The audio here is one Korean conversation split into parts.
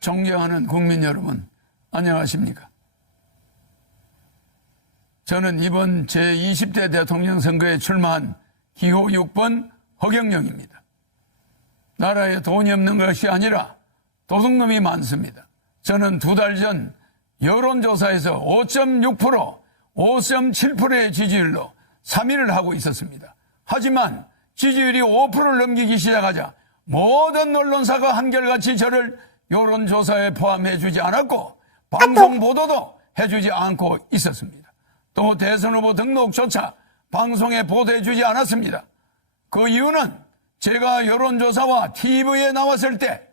존경하는 국민 여러분, 안녕하십니까? 저는 이번 제20대 대통령 선거에 출마한 기호 6번 허경영입니다. 나라에 돈이 없는 것이 아니라 도둑놈이 많습니다. 저는 2달 전 여론조사에서 5.6%, 5.7%의 지지율로 3위를 하고 있었습니다. 하지만 지지율이 5%를 넘기기 시작하자 모든 언론사가 한결같이 저를 여론조사에 포함해주지 않았고 방송 보도도 해주지 않고 있었습니다. 또 대선 후보 등록조차 방송에 보도해주지 않았습니다. 그 이유는 제가 여론조사와 TV에 나왔을 때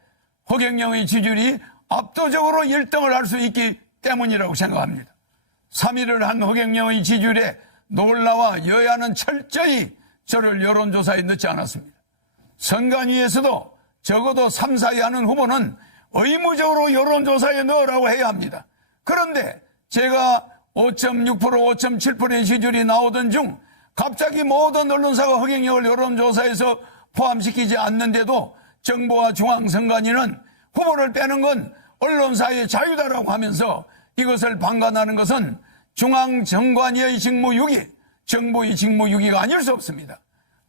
허경영의 지지율이 압도적으로 1등을 할 수 있기 때문이라고 생각합니다. 3위를 한 허경영의 지지율에 놀라와 여야는 철저히 저를 여론조사에 넣지 않았습니다. 선관위에서도 적어도 3, 4위 하는 후보는 의무적으로 여론조사에 넣으라고 해야 합니다. 그런데 제가 5.6%, 5.7%의 지지율이 나오던 중 갑자기 모든 언론사가 허경영을 여론조사에서 포함시키지 않는데도 정부와 중앙선관위는 후보를 빼는 건 언론사의 자유다라고 하면서 이것을 방관하는 것은 중앙선관위의 직무유기, 정부의 직무유기가 아닐 수 없습니다.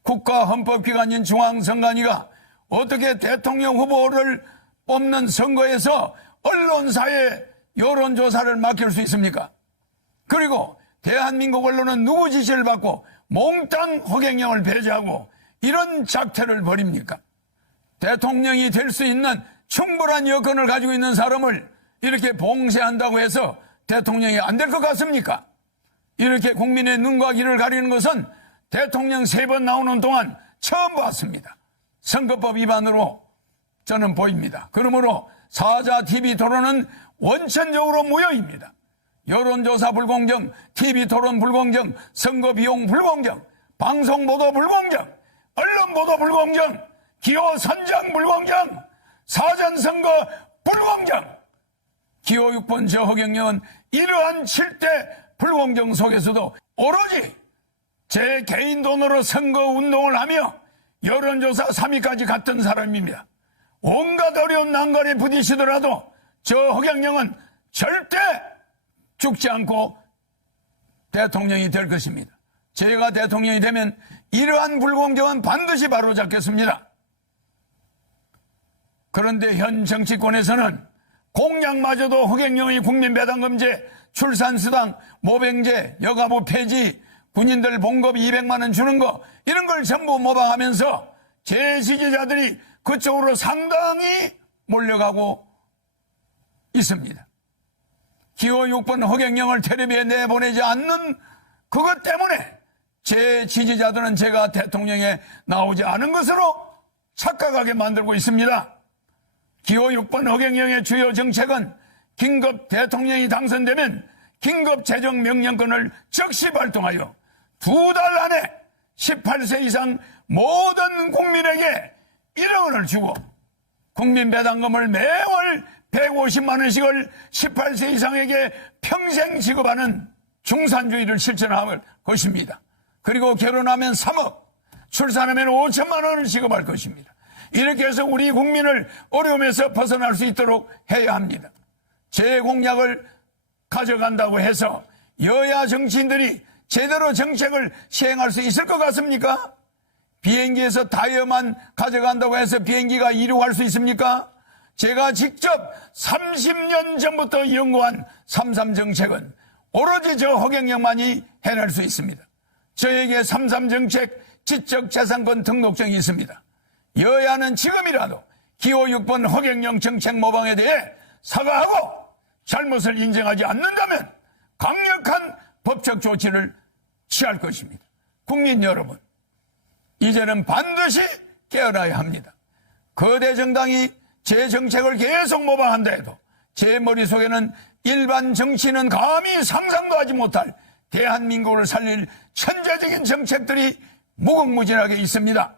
국가헌법기관인 중앙선관위가 어떻게 대통령 후보를 뽑는 선거에서 언론사에 여론조사를 맡길 수 있습니까? 그리고 대한민국 언론은 누구 지시를 받고 몽땅 허경영을 배제하고 이런 작태를 벌입니까? 대통령이 될 수 있는 충분한 여건을 가지고 있는 사람을 이렇게 봉쇄한다고 해서 대통령이 안 될 것 같습니까? 이렇게 국민의 눈과 귀를 가리는 것은 대통령 3번 나오는 동안 처음 봤습니다. 선거법 위반으로 저는 보입니다. 그러므로 사자 TV 토론은 원천적으로 무효입니다. 여론조사 불공정, TV 토론 불공정, 선거 비용 불공정, 방송 보도 불공정, 언론 보도 불공정, 기호 선정 불공정, 사전선거 불공정. 기호 6번 저 허경영은 이러한 7대 불공정 속에서도 오로지 제 개인 돈으로 선거운동을 하며 여론조사 3위까지 갔던 사람입니다. 온갖 어려운 난관에 부딪히더라도 저 허경영은 절대 죽지 않고 대통령이 될 것입니다. 제가 대통령이 되면 이러한 불공정은 반드시 바로잡겠습니다. 그런데 현 정치권에서는 공약마저도 허경영의 국민배당금제, 출산수당, 모병제, 여가부 폐지, 군인들 봉급 200만 원 주는 거 이런 걸 전부 모방하면서 제 지지자들이 그쪽으로 상당히 몰려가고 있습니다. 기호 6번 허경영을 텔레비에 내보내지 않는 그것 때문에 제 지지자들은 제가 대통령에 나오지 않은 것으로 착각하게 만들고 있습니다. 기호 6번 허경영의 주요 정책은 긴급 대통령이 당선되면 긴급 재정명령권을 즉시 발동하여 2달 안에 18세 이상 모든 국민에게 1억 원을 주고 국민배당금을 매월 150만 원씩을 18세 이상에게 평생 지급하는 중산주의를 실천할 것입니다. 그리고 결혼하면 3억, 출산하면 5천만 원을 지급할 것입니다. 이렇게 해서 우리 국민을 어려움에서 벗어날 수 있도록 해야 합니다. 제 공약을 가져간다고 해서 여야 정치인들이 제대로 정책을 시행할 수 있을 것 같습니까? 비행기에서 타이어만 가져간다고 해서 비행기가 이륙할 수 있습니까? 제가 직접 30년 전부터 연구한 3.3 정책은 오로지 저 허경영만이 해낼 수 있습니다. 저에게 3.3 정책 지적재산권 등록증이 있습니다. 여야는 지금이라도 기호 6번 허경영 정책 모방에 대해 사과하고 잘못을 인정하지 않는다면 강력한 법적 조치를 취할 것입니다. 국민 여러분, 이제는 반드시 깨어나야 합니다. 거대 정당이 제 정책을 계속 모방한다 해도 제 머릿속에는 일반 정치인은 감히 상상도 하지 못할 대한민국을 살릴 천재적인 정책들이 무궁무진하게 있습니다.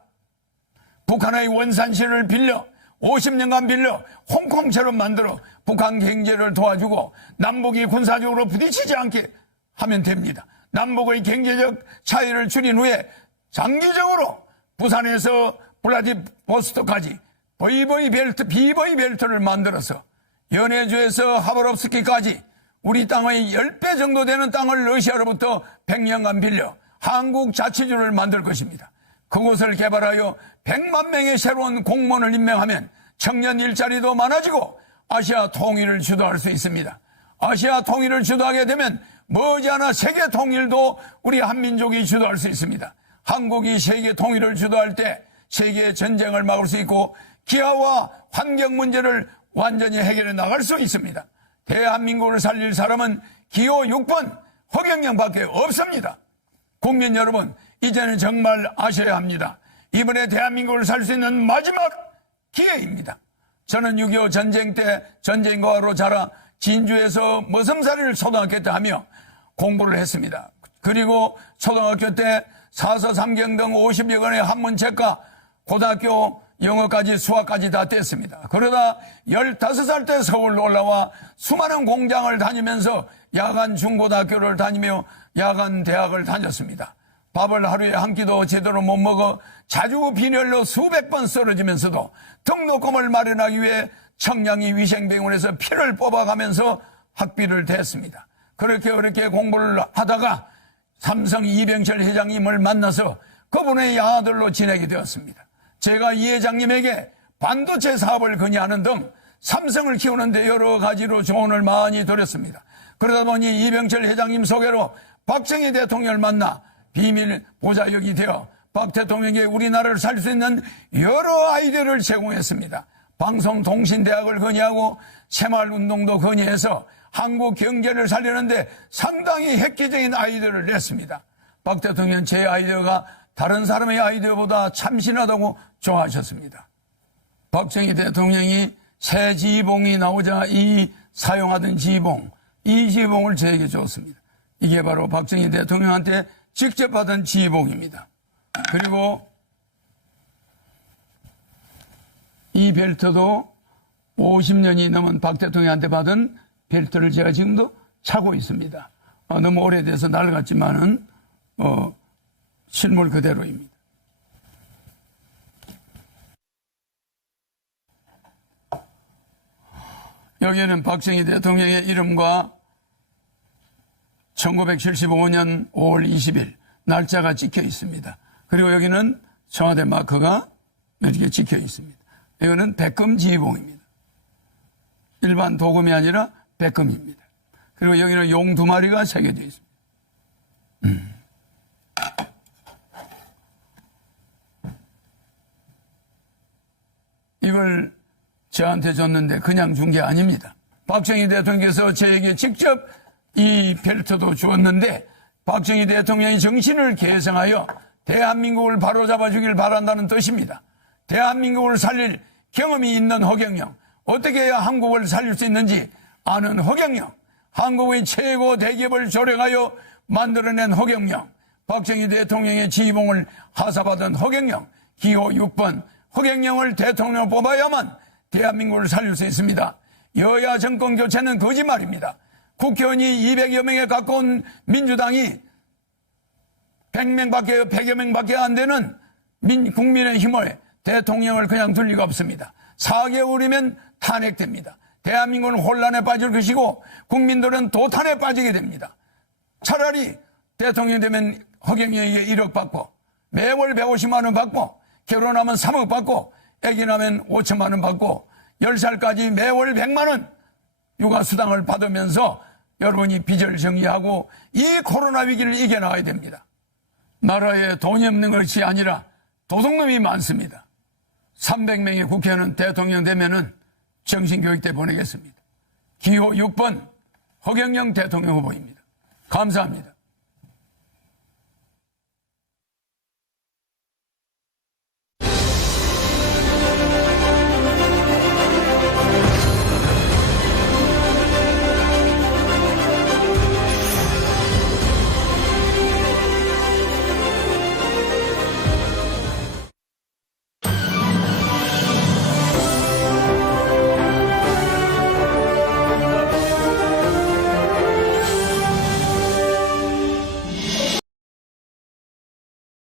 북한의 원산시를 빌려 50년간 빌려 홍콩처럼 만들어 북한 경제를 도와주고 남북이 군사적으로 부딪히지 않게 하면 됩니다. 남북의 경제적 차이를 줄인 후에 장기적으로 부산에서 블라디보스토크까지 비버이 벨트를 만들어서 연해주에서 하바롭스키까지 우리 땅의 10배 정도 되는 땅을 러시아로부터 100년간 빌려 한국 자치주를 만들 것입니다. 그곳을 개발하여 100만 명의 새로운 공무원을 임명하면 청년 일자리도 많아지고 아시아 통일을 주도할 수 있습니다. 아시아 통일을 주도하게 되면 머지않아 세계 통일도 우리 한민족이 주도할 수 있습니다. 한국이 세계 통일을 주도할 때 세계 전쟁을 막을 수 있고 기아와 환경 문제를 완전히 해결해 나갈 수 있습니다. 대한민국을 살릴 사람은 기호 6번 허경영밖에 없습니다. 국민 여러분, 이제는 정말 아셔야 합니다. 이번에 대한민국을 살 수 있는 마지막 기회입니다. 저는 6.25 전쟁 때 전쟁과로 자라 진주에서 머슴살이를 초등학교 때 하며 공부를 했습니다. 그리고 초등학교 때 사서 삼경 등 50여 권의 한문책과 고등학교 영어까지 수학까지 다 뗐습니다. 그러다 15살 때 서울 올라와 수많은 공장을 다니면서 야간 중고등학교를 다니며 야간 대학을 다녔습니다. 밥을 하루에 한 끼도 제대로 못 먹어 자주 빈혈로 수백 번 쓰러지면서도 등록금을 마련하기 위해 청량리 위생병원에서 피를 뽑아가면서 학비를 댔습니다. 그렇게 공부를 하다가 삼성 이병철 회장님을 만나서 그분의 아들로 지내게 되었습니다. 제가 이 회장님에게 반도체 사업을 건의하는 등 삼성을 키우는데 여러 가지로 조언을 많이 드렸습니다. 그러다 보니 이병철 회장님 소개로 박정희 대통령을 만나 비밀 보좌역이 되어 박 대통령에게 우리나라를 살 수 있는 여러 아이디어를 제공했습니다. 방송통신대학을 건의하고 새마을운동도 건의해서 한국 경제를 살리는데 상당히 획기적인 아이디어를 냈습니다. 박 대통령은 제 아이디어가 다른 사람의 아이디어보다 참신하다고 좋아하셨습니다. 박정희 대통령이 새 지휘봉이 나오자 사용하던 지휘봉, 이 지휘봉을 저에게 줬습니다. 이게 바로 박정희 대통령한테 직접 받은 지휘봉입니다. 그리고 이 벨트도 50년이 넘은 박 대통령한테 받은 벨트를 제가 지금도 차고 있습니다. 너무 오래돼서 낡았지만은 실물 그대로입니다. 여기에는 박정희 대통령의 이름과 1975년 5월 20일 날짜가 찍혀 있습니다. 그리고 여기는 청와대 마크가 이렇게 찍혀 있습니다. 이거는 백금 지휘봉입니다. 일반 도금이 아니라 백금입니다. 그리고 여기는 용 2마리가 새겨져 있습니다. 이걸 저한테 줬는데 그냥 준 게 아닙니다. 박정희 대통령께서 저에게 직접 이 벨트도 주었는데 박정희 대통령이 정신을 계승하여 대한민국을 바로잡아주길 바란다는 뜻입니다. 대한민국을 살릴 경험이 있는 허경영, 어떻게 해야 한국을 살릴 수 있는지 아는 허경영, 한국의 최고 대기업을 조력하여 만들어낸 허경영, 박정희 대통령의 지휘봉을 하사받은 허경영, 기호 6번 허경영을 대통령으로 뽑아야만 대한민국을 살릴 수 있습니다. 여야 정권 교체는 거짓말입니다. 국회의원이 200여 명에 가까운 민주당이 100여 명밖에 안 되는 국민의힘을 대통령을 그냥 둘 리가 없습니다. 4개월이면 탄핵됩니다. 대한민국은 혼란에 빠질 것이고 국민들은 도탄에 빠지게 됩니다. 차라리 대통령 되면 허경영에게 1억 받고 매월 150만 원 받고 결혼하면 3억 받고 아기 나면 5천만 원 받고 10살까지 매월 100만 원 육아수당을 받으면서 여러분이 빚을 정리하고 이 코로나 위기를 이겨나가야 됩니다. 나라에 돈이 없는 것이 아니라 도둑놈이 많습니다. 300명의 국회의원은 대통령 되면은 정신교육대 보내겠습니다. 기호 6번 허경영 대통령 후보입니다. 감사합니다.